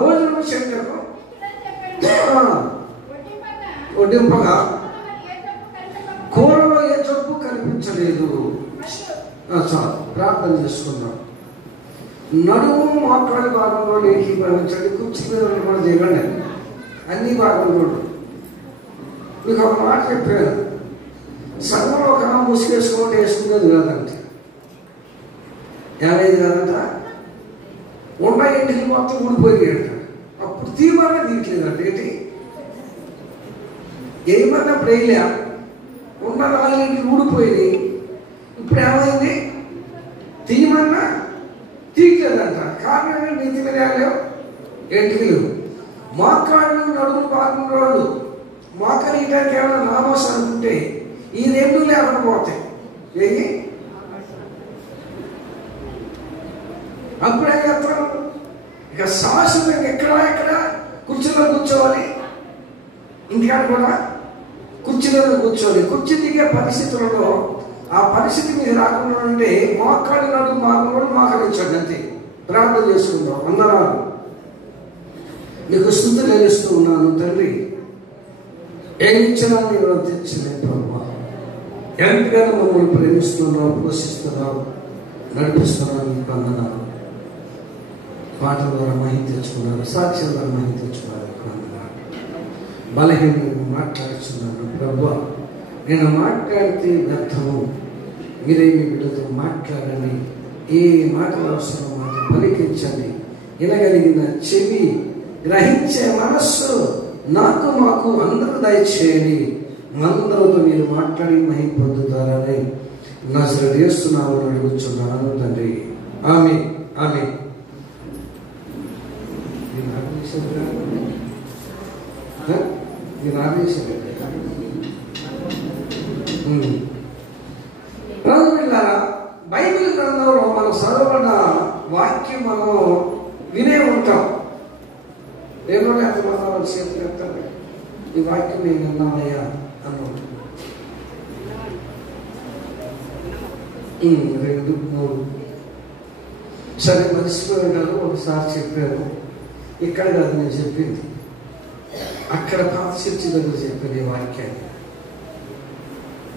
భోజనం శంకరు వడ్డింపగా కూరలో ఏ జబ్బు కనిపించలేదు. చాలు, ప్రార్థన చేసుకుందాం. నడుము మాట్లాడే భాగంలో ఏకీభవించండి. కుర్చీ మీద కూడా దిగండి. అన్ని భాగంలో మీకు ఒక మాట చెప్పాను. సంఘంలో ఒక ముసుగేసుకోండి, వేసుకునేది కాదంటే ఏమైంది కాదంట. ఉన్న ఇంటికి మొత్తం ఊడిపోయి అంట. అప్పుడు తీవ్రంగా తీయట్లేదంట. ఏంటి ఏమన్నా ప్రేయలే, ఉన్న 4 ఇంటికి ఊడిపోయింది. ఇప్పుడు ఏమైంది? తీయమన్నా తీయట్లేదంట. కారణం నీతి విధాలు ఎంటికలు మోకాళ్ళు నడుము భాగంలో మోకరీయడానికి ఏమైనా నామోస్ అనుకుంటే ఈ 2 లేకుండా పోతాయి. ఏది అప్పుడే చేస్తాం. ఇక శాశ్వతంగా ఎక్కడ కుర్చీలో కూర్చోవాలి. ఇంటికాడ కూడా కుర్చీలో కూర్చోవాలి. కుర్చీ దిగే పరిస్థితులలో ఆ పరిస్థితి మీద రాకుండా ఉంటే మోకాళ్ళు నడుము భాగంలో మోకరించండి. అంతే. ప్రార్థన చేసుకుందాం. అందరాలు నీకు స్తుతి చెల్లిస్తూ ఉన్నాను తండ్రి. ఏమి ఇచ్చినా నేను తెచ్చలేదు ప్రభావ. ఎంతగానో మమ్మల్ని ప్రేమిస్తున్నావు, పోషిస్తున్నావు, నడిపిస్తున్నావు. నీకు వందనాలు. పాటల ద్వారా మహిమ తెచ్చుకున్నారు, సాక్ష్యం ద్వారా మహిమ తెచ్చుకున్నారు. నీకు వందనాలు. బలహీనంగా మాట్లాడుతున్నాను ప్రభావ. నేను మాట్లాడితే వ్యర్థము. మీరేమి బిడ్డతో మాట్లాడండి. ఏ మాటలు అవసరం మాట పలికించండి. వినగలిగిన చెవి, గ్రహించే మనస్సు నాకు మాకు అందరూ దయచేయండి. అందరితో మీరు మాట్లాడి మహిమ పొందుతారని నజరేయుడైన యేసు నామములో అడుగుచున్నాను తండ్రి. ఆమేన్. ఆమేన్. బైబిల్ గ్రంథంలో మనం చదవబడిన వాక్యం మనం వినే ఉంటాం. ఏమో ఎంతమంది చేతులు చెప్తారు, ఈ వాక్యం నేను విన్నామయ్యా అన్నాడు. 2, 3 సరే మర్చిపోయి ఉంటారు. ఒకసారి చెప్పాను. ఇక్కడ కాదు నేను చెప్పింది, అక్కడ పాత చర్చి దగ్గర చెప్పింది ఈ వాక్యాన్ని.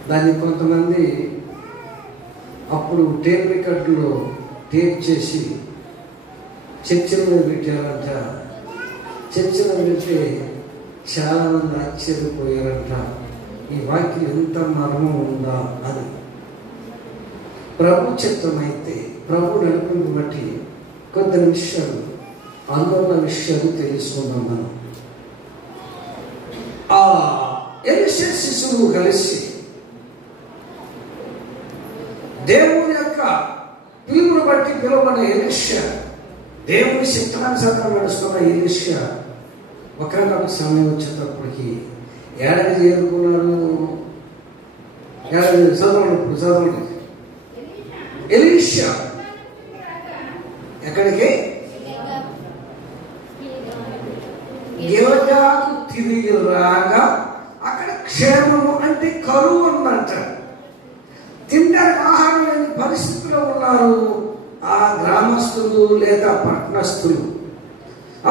దాన్ని కొంతమంది అప్పుడు టేప్ రికార్డులో టేప్ చేసి చర్చల మీద పెట్టారంట. చర్చలో పెడితే చాలామంది ఆశ్చర్యపోయారంట. ఈ వాక్యం ఎంత మర్మం ఉందా అని. ప్రభు చిత్తమైతే, ప్రభు నడిపింపు బట్టి కొద్ది నిమిషాలు అందులో విషయాలు తెలుసుకుందాం మనం. ఆ ఎలీషా శిశువు కలిసి దేవుని యొక్క పిలుపును బట్టి పిలువబడిన ఎలీషా, దేవుని చిత్తానుసారం నడుస్తున్న ఎలీషా ఒకనొక సమయం వచ్చేటప్పటికి ఏడాది చేరుకున్నాడు. చదవండి. ఎలీషా ఎక్కడికి? గిల్గాలుకు తిరిగి రాగా అక్కడ క్షేమము అంటే కరువు ఉందంట. తినడానికి ఆహారం లేని పరిస్థితిలో ఉన్నారు ఆ గ్రామస్తులు లేదా పట్టణస్తులు.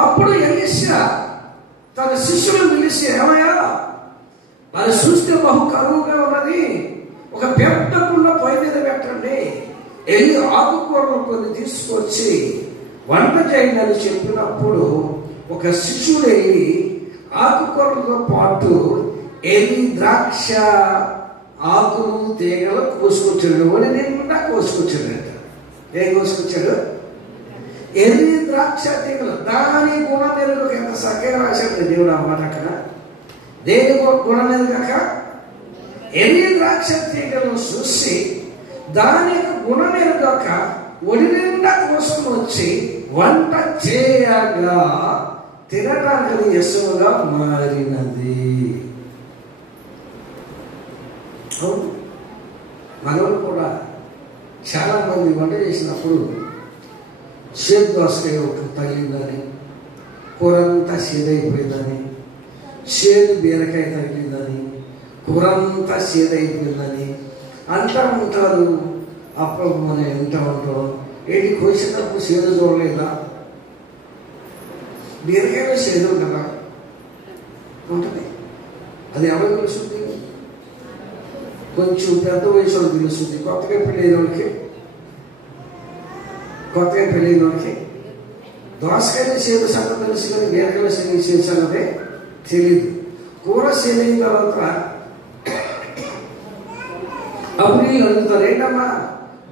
అప్పుడు ఎలీషా తన శిష్యులను పిలిచి, ఏమయ్యా మరి చూస్తే బహు కరువుగా ఉన్నది, ఒక పెద్ద కుండ పొయ్యి మీద పెట్టండి, వెళ్ళి ఆకుకూరలు కొన్ని తీసుకొచ్చి వంట చేయండి అని చెప్పినప్పుడు ఒక శిష్యుడు వెళ్ళి ఆకుకూరలతో పాటు ఎలి ద్రాక్ష ఆకులు తీగలు కోసుకొచ్చాడు. వాడి నిండా కోసుకొచ్చాడంట. ఏం కోసుకొచ్చాడు? ఎలి ద్రాక్ష తీగలు. దాని గుణం ఎరుగు ఎంత చక్కగా రాశాడు దేవుడు అన్నమాట. అక్కడ దేని గుణం ఎరుగాక ఎలి ద్రాక్ష తీగలను చూసి దాని గుణం ఎరుగాక ఒడి నిండా కోసం వచ్చి వంట చేయగా తినడానికి యశువుగా మారినది. మనలు కూడా చాలా మంది వంట చేసినప్పుడు చేదు దోసకాయ ఒకటి తగిలిందని, కూరంతా చేదైపోయిందని, చేదు బీరకాయ తగిలిందని, కూరంతా చేదైపోయిందని అంటూ ఉంటారు. అప్పుడు మనం వింటూ ఉంటాం, ఏంటి కోసేటప్పుడు చేదు చూడలేదా? బీరకాయలో చేదు కదా ఉంటుంది. అది ఎవరికి తెలుస్తుంది? కొంచెం పెద్ద వయసు వాళ్ళకి తెలుస్తుంది. కొత్తగా పెళ్ళైన వాళ్ళకి దోసకాయలు చేదు సంగతి తెలుసు, కానీ బీరకాయలు చేదు సంగతే తెలీదు. కూర చేదైన తర్వాత అప్పుడు వీళ్ళు అడుగుతారు, ఏంటమ్మా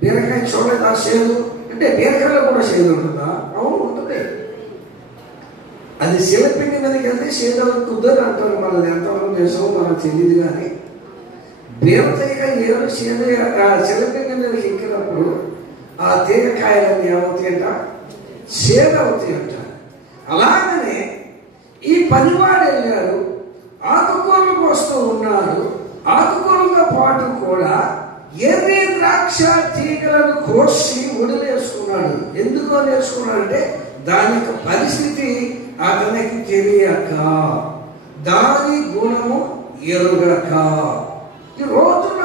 బీరకాయ చూడలేదా చేదు అంటే, బీరకాయలో కూడా చేదు ఉంటుందా? అవును ఉంటుంది. అది శిలపిండి మీదకి వెళ్తే చేదు కుదరదు అంటారు. మనది ఎంతవరకు చేసామో మనకు తెలియదు. కానీ బీరతీగ ఏదో శిలపిండి మీదకి ఎక్కినప్పుడు ఆ తీగకాయలన్నీ ఏమవుతాయంట? చేదు అవుతాయంట. అలాగనే ఈ పనివాడు వెళ్ళాడు, ఆకుకూరలు కోస్తూ ఉన్నాడు. ఆకుకూరలతో పాటు కూడా ఎర్రి ద్రాక్ష తీగలను కోసి వదిలేసుకున్నాడు. ఎందుకు వదిలేసుకున్నాడంటే దానికి పరిస్థితి అతనికి తెలియక, దాని గుణము ఎరుగక. ఈ రోజున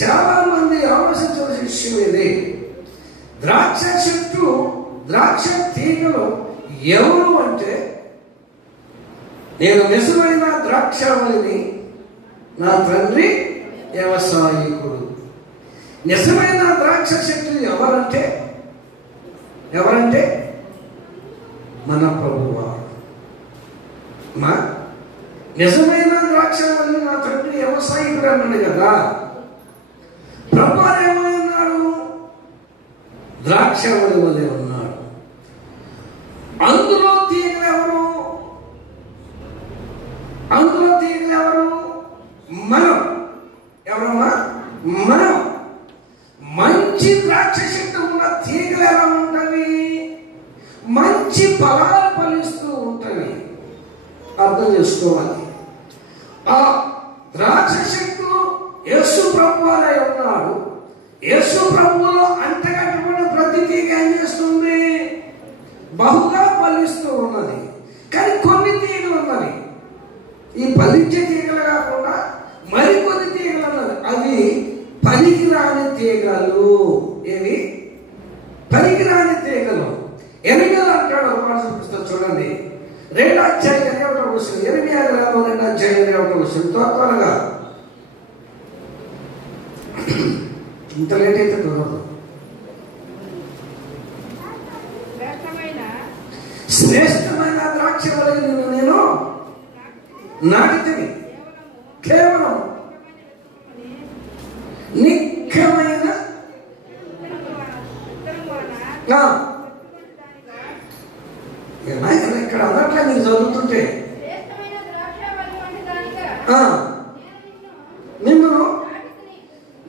చాలా మంది ఆలోచించవలసిన విషయం ఇది. ద్రాక్ష చెట్టు, ద్రాక్ష తీగలు ఎవరు అంటే, నేను నిజమైన ద్రాక్షవల్లిని, నా తండ్రి వ్యవసాయకుడు. నిజమైన ద్రాక్ష చెట్టు ఎవరంటే మన ప్రభువారు. మా నిజమైన ద్రాక్షవల్లి నా తండ్రి వ్యవసాయకుడు అన్నాడు కదా. ప్రభు ఏమన్నాడు? ద్రాక్షవల్లి వలె ఉన్నాడు. అందులో తీగలు ఎవరు? మనం. ఎవరమ్మా? మనం. మంచి ద్రాక్ష చెట్టు ఉన్న తీగలు ఎలా ఉంటవి? మంచి ఫలాలు ఫలిస్తూ ఉంటవి. అర్థం చేసుకోవాలి. ఆ ద్రాక్ష చెట్టు యేసు ప్రభువారై ఉన్నాడు. యేసు ప్రభువులో అంటగట్టుకున్న ప్రతి తీగ ఏం చేస్తుంది? బహుగా ఫలిస్తూ ఉన్నది. కానీ కొన్ని తీగలు ఉన్నవి, ఈ ఫలించే తీగలు కాకుండా మరికొన్ని తీగలు ఉన్నది. అవి పనికిరాని తీగలు. ఏవి? పనికిరాని తీగలు. ఎనిమిది అంటాడు ఉపవాసం పుస్తకం చూడండి, 2వ అధ్యాయం 21వ వచనం. 2వ అధ్యాయం 21వ వచనం. త్వరగా, ఇంత లేట్ అయితే కుదరదు. శ్రేష్టమైన ద్రాక్ష వలె నేను నాటితిని, కేవలం నిక్కమైన ఇక్కడ అన్నట్లే నీకు చదువుతుంటే,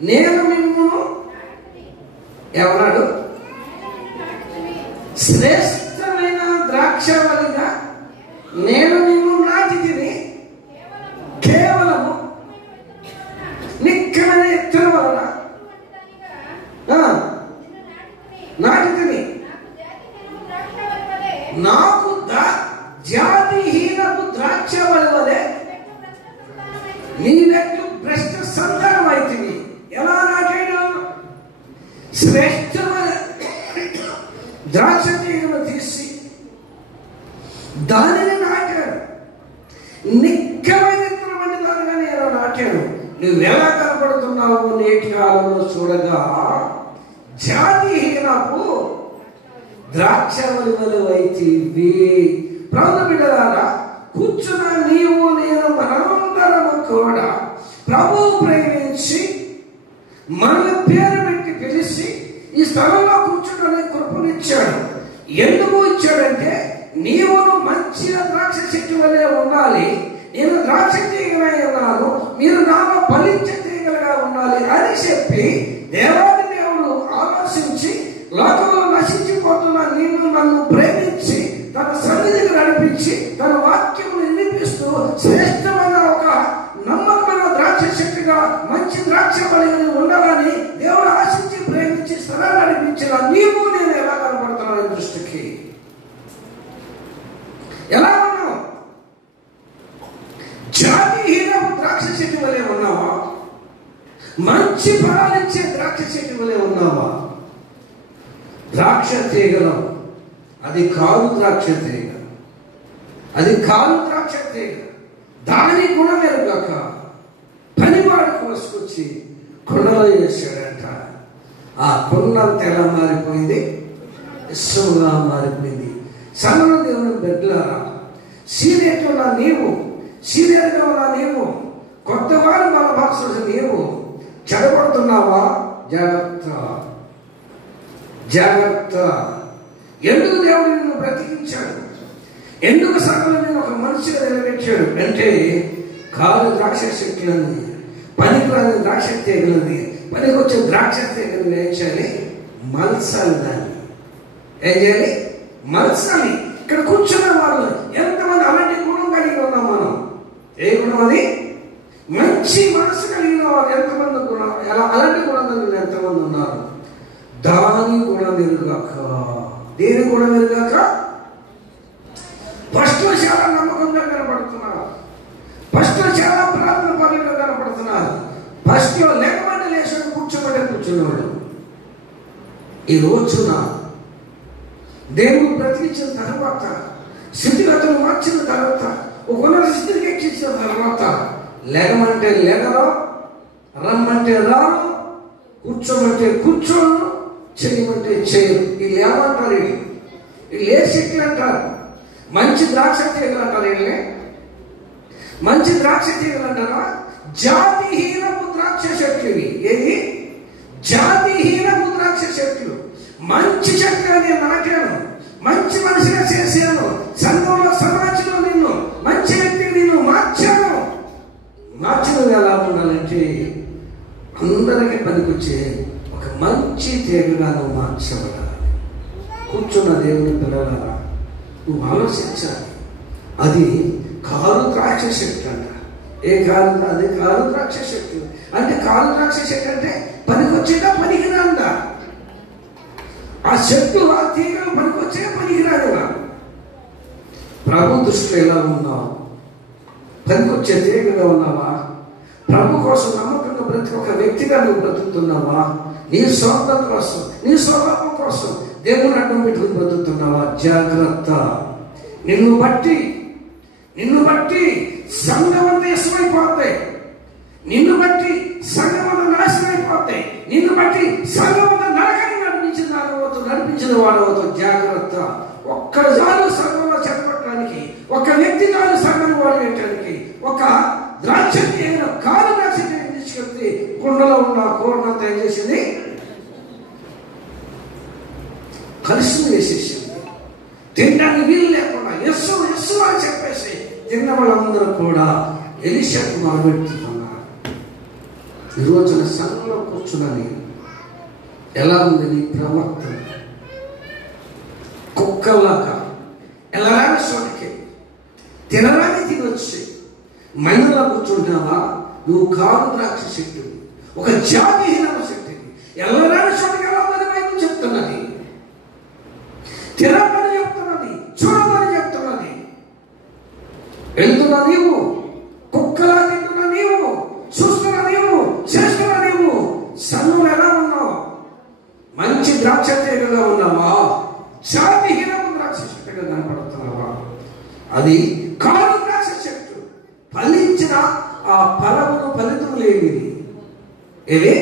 నేను మిమ్మును ఎవరాడు? శ్రేష్టమైన ద్రాక్షవల్లిగా నేను నిన్ను నాటితిని, కేవలము నిక్కమైన ఎత్తుల వలన నాటితిని. నాకు జాతిహీనపు ద్రాక్షవల్లి వలె నీవెట్లు భ్రష్ట సంతానం అయితివి. ఎలా నాటాడు? శ్రేష్టమైన ద్రాక్ష తీగను తీసి దానిని నాటాడు. నిక్కమైన వంటి దానిగా నేను నాటాను. నువ్వెలా కనపడుతున్నావు నేటి కాలంలో చూడగా? జాతిహీనపు ద్రాక్షవల్లి వలె అయితివి. ప్రభు బిడ్డలారా, కూర్చున్న నీవు నేను మనమందరము కూడా ప్రభువు ప్రేమించి మన పేరు పెట్టి పిలిచి ఈ స్థలంలో కూర్చుని కృపనిచ్చాడు. ఎందుకు ఇచ్చాడంటే, నీవును మంచిగా ద్రాక్ష చెట్టు వలె ఉండాలి, నేను ద్రాక్ష తీగలై ఉన్నాను, మీరు నాలో ఫలించే తీగలుగా ఉండాలి అని చెప్పి దేవాది దేవుడు ఆలోచించి లోకంలో నశించిపోతున్న నిన్ను నన్ను ప్రేమించి తన సన్నిధికి నడిపించి తన వాక్యం వినిపిస్తూ శ్రేష్టమైన ఒక నమ్మకమైన ద్రాక్ష చెట్టుగా మంచి ద్రాక్ష వలె ఉండాలని దేవుడు ఆశించి ప్రేమించి స్థలాన్ని నడిపించిన నీవు నేను ఎలా కనపడుతున్నాను దృష్టికి? ఎలా ఉన్నావు? జాతిహీనపు ద్రాక్ష చెట్టు వలె ఉన్నావా? మంచి ఫలాలిచ్చే ద్రాక్ష చెట్టు వలె ఉన్నావా? ద్రాక్ష తీగలం అది కాదు. ద్రాక్ష తీగ అది కాలు ద్రాక్ష తీగ. దాని గుణం ఎరుగాక పనివాడు కోసుకొచ్చి కుండలో వేసాడంట. ఆ కుండ అంతా ఎలా మారిపోయింది? ఇసుగా మారిపోయింది. సగలు దేవుని బిడ్డలారా, సీనియర్గా ఉన్న నీవు, సీనియర్గా ఉన్న నీవు, కొత్తవారు బలపరచాల్సిన నీవు చెడగొడుతున్నావా? జాగ్రత్త, జాగ్రత్త. ఎందుకు దేవుడు నిన్ను బ్రతికించాడు? ఎందుకు సగలు నేను ఒక మనిషిగా నిలబెట్టాడు అంటే, కాలు ద్రాక్ష చెట్లని, పనికిరాని ద్రాక్ష తీగలని, పనికి వచ్చే ద్రాక్ష తీగలని ఏం చేయాలి? మలసాలి. దాన్ని ఏం చేయాలి? మలసాలి. ఇక్కడ కూర్చున్న వాళ్ళు ఎంతమంది అలాంటి గుణం కలిగి ఉన్నాం మనం? ఏ గుణం అది? మంచి మనసు కలిగిన వారు ఎంతమంది గుణం, అలాంటి గుణం కలిగిన ఎంతమంది ఉన్నారు? దాని గుణం ఎరుగాక. దేని గుణం ఎరుగాక? ఫస్ట్ చాలా నమ్మకంగా కనపడుతున్నారు, ఫస్ట్ చాలా ప్రార్థన పరంగా కనపడుతున్నారు, ఫస్ట్ లో లేకమంటే లేచాడు, కూర్చోబట్టే కూర్చున్నాడు. ఈ రోజున దేవుడు బ్రతికించిన తర్వాత, స్థితిగతులు మార్చిన తర్వాత, ఒక ఉన్నత స్థితికి ఎక్కించిన తర్వాత, లేకమంటే లేగరు, రమ్మంటే రారు, కూర్చోమంటే కూర్చోను, చేయమంటే చేయరు. వీళ్ళు ఏమంటారు? వీళ్ళు ఏ శక్తులు అంటారు? మంచి ద్రాక్ష తీగలు అంటారు. వీళ్ళే మంచి ద్రాక్ష తీగలు అంటారా? జాతిహీనపు ద్రాక్ష చెట్లు. ఏది? జాతిహీనపు ద్రాక్ష చెట్లు. మంచి చెట్లుగా నేను నాటాను, మంచి మనిషిగా చేశాను, సంఘంలో సమాజంలో నిన్ను మంచి వ్యక్తిని నిన్ను మార్చాను. మార్చినది ఎలా ఉండాలంటే, అందరికీ పనికొచ్చే ఒక మంచి తీగగా నువ్వు మార్చబడాలి. కూర్చున్న దేవుని పిల్లలారా, నువ్వు ఆలోచించాలి. అది కాలు ద్రాక్ష చెట్టు అంట. ఏ కాలు? అది కాలు ద్రాక్ష చెట్టు అంటే, కాలు ద్రాక్ష చెట్టు అంటే పనికొచ్చేదా పనికిరాందా? ఆ చెట్టు, ఆ తీగలు పనికొచ్చే పనికిరాదుగా? ప్రభు దృష్టిలో ఎలా ఉన్నావు? పనికొచ్చే తీగగా ఉన్నావా? ప్రభు కోసం నమ్మకంగా బ్రతికి ఒక వ్యక్తిగా నువ్వు బ్రతుకుతున్నావా? నీ స్వార్థం కోసం, నీ స్వభావం కోసం దేవుని అడ్డం పెట్టుకుని బ్రతుకుతున్నావా? జాగ్రత్త. నిన్ను బట్టి సంఘమంతా ఇష్టమైపోతాయి, నిన్ను బట్టి సంఘమంతా నాశనం అయిపోతాయి, నిన్ను బట్టి సంఘమంతా నరకాన్ని నడిపించిన వాడవుతావు. జాగ్రత్త. ఒక్కసారి సంఘంలో చెప్పడానికి, ఒక వ్యక్తి కాదు సంఘం వాడు పెట్టడానికి, ఒక ద్రాక్ష కాలు ద్రాక్ష తీసుకెళ్తే కుండలో ఉన్న కూరనంతా ఏం చేసింది? కలిసి వేసేసింది. తినడానికి వీలు లేకుండా ఎస్సు ఎస్సు అని చెప్పేసి తిన్న వాళ్ళందరూ కూడా ఎలీషాకు మొదలుపెడుతున్నారు. ఈరోజున సంఘంలో కూర్చున్నది ఎలా ఉంది నీ ప్రవర్తన? కుక్కలాగా ఎలారాని చోటికి తినరాని తినొచ్చి మైనలా కూర్చుంటున్నావా? నువ్వు కాలు ద్రాక్ష చెట్టు, ఒక జాతిహీన శక్తి. ఎలారాని చోటికి ఎలా ఉందని బైబిల్ చెప్తున్నది. తినమని చెప్తున్నది, చూడమని చెప్తున్నది. వెళ్తున్నా నీవు, కుక్కలా తింటున్నా నీవు, చూస్తున్నా నీవు, చేస్తున్నా నీవు. సంఘం ఎలా ఉన్నావు? మంచి ద్రాక్ష తీగగా ఉన్నావా? జాతిహీనము ద్రాక్ష చెట్టుగా కనపడుతున్నావా? అది కాలు ద్రాక్ష చెట్టు. ఫలించిన ఆ ఫలమును ఫలితం లేనిది. ఏది?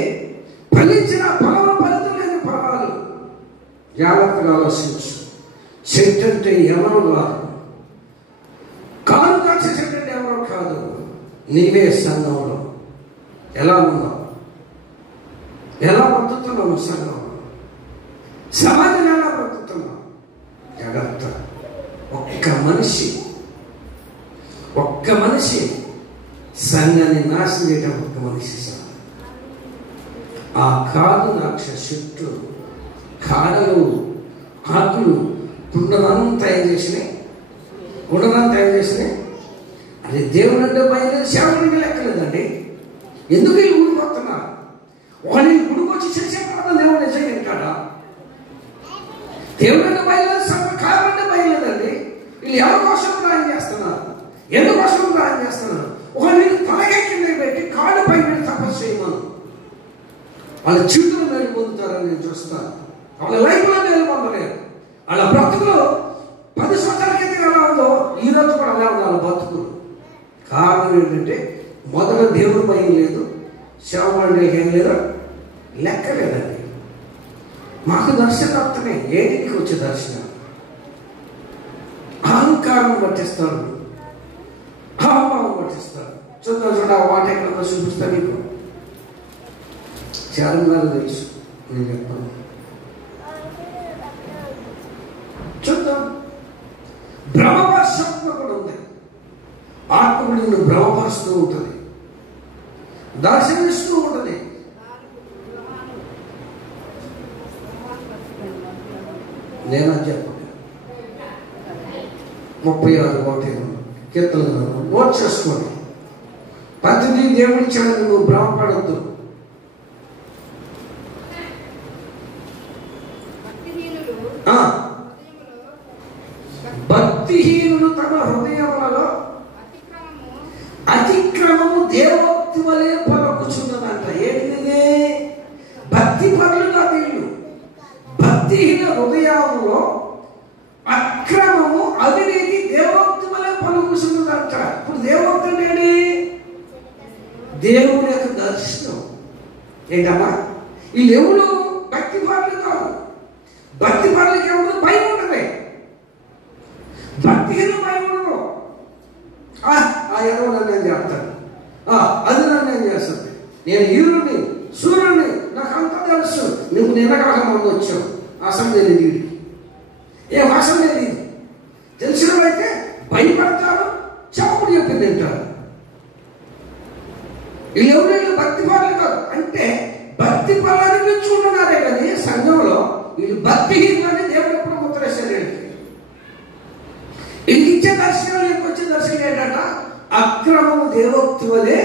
ఫలించిన ఫలము ఫలితం లేని ఫలాలు. జాగ్రత్తగా ఆలోచించు. చెట్టు అంటే ఎవరు కాదు, కాలు ద్రాక్ష చెట్టు అంటే ఎవరు కాదు. నీవే సంఘంలో ఎలా ఉన్నావు? ఎలా బ్రతుకుతున్నావు? సంఘంలో సమాజం ఎలా బ్రతుకుతున్నావు? జాగ్రత్త. ఒక్క మనిషి సంఘాన్ని నాశనం చేయటం. ఒక్క మనిషి ఆ కాలు ద్రాక్ష చెట్టు కాడలు, ఆకులు కుండలంతా ఏం చేసినాయి? అది దేవుడు అంటే బయలు సేవకుడికి లెక్కలేదండి. ఎందుకు వీళ్ళు ఊడిపోతున్నారు? వాళ్ళు గుడికొచ్చి చేసే ప్రార్థన దేవుడు నిజంగా వింటాడా? దేవుడు అంటే బయలుదేరి కాలం అంటే బయలుదేరండి. వీళ్ళు ఎవరి కోసం ప్రాయం చేస్తున్నారు? ఎందుకోసం ప్రాయం చేస్తున్నారు? వీళ్ళు తలగే కింద పెట్టి కాళ్ళు పై పెట్టి తపస్సు చేయమను. వాళ్ళ జీవితంలో మేలు పొందుతారని నేను చూస్తాను. వాళ్ళ లైఫ్లో మేలు పొందలేదు. వాళ్ళ బ్రతుకులో 10 సంవత్సరాల క్రితం ఎలా ఉందో ఈ రోజు కూడా కారణం ఏంటంటే మొదట దేవుడి భయం లేదు, సేవ మండలికి ఏం లేదు, లెక్క లేదండి. మాకు దర్శనం వస్తున్నాయి, ఏటికి వచ్చే దర్శనం అహంకారం పట్టిస్తాడు, హావభావం పట్టిస్తాడు. చూద్దాం చూడ ఆ వాట ఎక్కడ చూపిస్తా నీకు. చాలా తెలుసు, నేను చెప్తాను. చూద్దాం. భ్రమపరచత్వ కూడా ఉంది. ఆత్మ నిన్ను భ్రమపరుస్తూ ఉంటుంది, దర్శనిస్తూ ఉంటుంది. నేను చెప్పండి 36 కీర్తనలు నోట్ చేసుకోండి. పద్ధతి దేవుడి చేత నువ్వు భ్రమపడద్దు. భక్తిహీనులు తమ హృదయములలో అతిక్రమము దేవోక్తి వలె పలుకుచున్నదంట. ఏంటిది? భక్తి పరులుగా వీళ్ళు భక్తిహీన హృదయంలో అక్రమము అవినీతి దేవోక్తి వలె పలుకుచున్నదంట. ఇప్పుడు దేవోక్తి అంటే దేవుని యొక్క దర్శనం. ఏంటమ్మా? వీళ్ళు ఎవరు? భక్తి పరులు కాదు. భక్తి పరులకి ఎవరు భయం ఉండదు, భక్తిహీన భయం ఉండదు. ఆ ఎవరో నన్ను ఏం చేస్తాను, అది నన్ను ఏం చేస్తుంది, నేను ఈరుని సూర్యుని, నాకు అంతా తెలుసు. నువ్వు నిన్నగాక ముందు వచ్చావు అసెంబ్లీ వీడికి, ఏం అసెంబ్లీ తెలిసిన అయితే భయపడతారు, చాపుడు చెప్పింది తింటారు. వీళ్ళు ఎవరు? భక్తి పరులు కాదు. అంటే భక్తి పరులని పెంచుకుంటున్నారే కానీ సంఘంలో వీళ్ళు భక్తిహీనులని దేవుడు ఎప్పుడు ముద్రేశారు. వీళ్ళకి ఇచ్చే దర్శనం, వీళ్ళకి వచ్చే దర్శనం ఏంటంట? అక్రమము దేవోక్తి వలె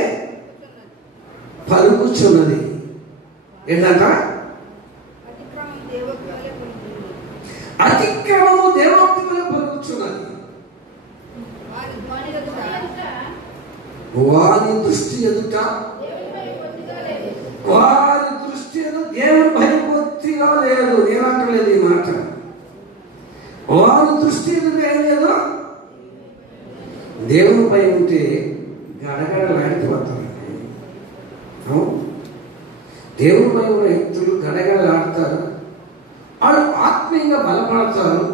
పలుకుచున్నది. ఏంటంట? అతిక్రమము దేవోక్తి వలె పలుకుచున్నది. వారి దృష్టి ఎదుట, వారి దృష్టి ఎదుట దేవుని భయం బొత్తిగా లేదు. నేనంటలేదు ఈ మాట. వారి దృష్టి ఎదుట ఏం లేదు, దేవుని భయం ఉంటే గడగడలాడిపోతారు. దేవుని భయం ఉన్న వ్యక్తులు గడగడలాడతారు, వాళ్ళు ఆత్మీయంగా బలపడతారు,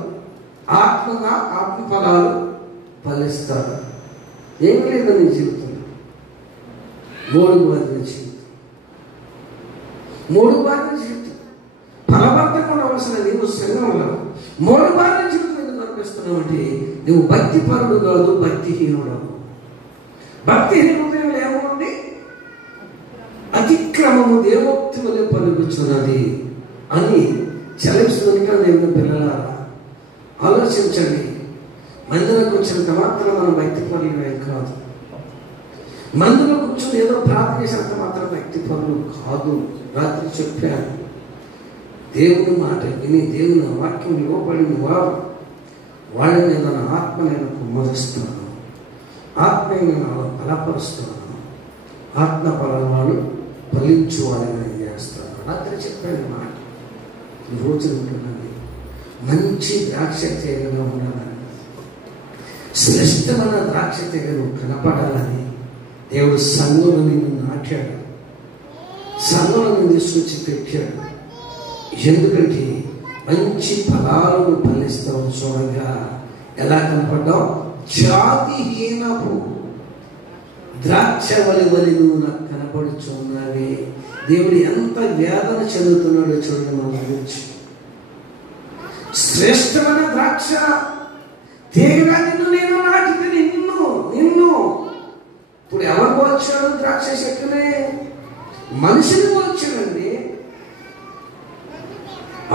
ఆత్మగా ఆత్మ ఫలాలు ఫలిస్తారు. ఏం లేదు నీ జీవితంలో. 3 బాధ్యత జీవితం, 3 బాధ్యత జీవితం ఫలబద్ధంగా ఉండవలసిన నీవు సంఘంలో 3 బాధ్యత జీవితం ఎందుకు కనిపిస్తున్నావు అంటే నువ్వు భక్తి పరుడు కాదు, భక్తిహీనుడు. భక్తిహీనుడు ఏముంది? అతిక్రమము దేవోక్తి వలె పలుకుచున్నది అని చలిస్తుంటా. దేవుని పిల్లలారా ఆలోచించండి. మందిరకు వచ్చినంత మాత్రం మనం భక్తి పరులు కాదు. మందిలో కూర్చొని ఏదో ప్రార్థన చేసినంత మాత్రం భక్తి పరులు కాదు. రాత్రి చెప్పాను, దేవుని మాట విని దేవుని వాక్యం లోపడిన వారు వాళ్ళని నేను ఆత్మ నేను కుమ్మరిస్తున్నాను, ఆత్మీయంగా నేను బలపరుస్తున్నాను, ఆత్మ ఫలాలు ఫలించు వాళ్ళని నేను చేస్తాను. రాత్రి చెప్పాను మాట. ఈ రోజు ఉంటున్నది మంచి ద్రాక్ష తీగగా ఉండాలని, శ్రేష్టమైన ద్రాక్ష తీగను కనపడాలని దేవుడు సంఘంలో నిన్ను నాటాడు, సంఘంలో తీసుకొచ్చి పెట్టాడు. ఎందుకంటే మంచి ఫలాలను ఫలిస్తావు. చూడగా ఎలా కనపడ్డావు? జాతిహీనపు ద్రాక్ష వలి నువ్వు నాకు కనపడుచున్నావే. దేవుడు ఎంత వేదన చెందుతున్నాడో చూడండి మన గురించి. శ్రేష్టమైన ద్రాక్ష తీగగా నిన్ను నేను నాటితే నిన్ను ఇప్పుడు ఎవరు వచ్చాడు? ద్రాక్ష చెట్టునే మనిషిని వచ్చాడండి.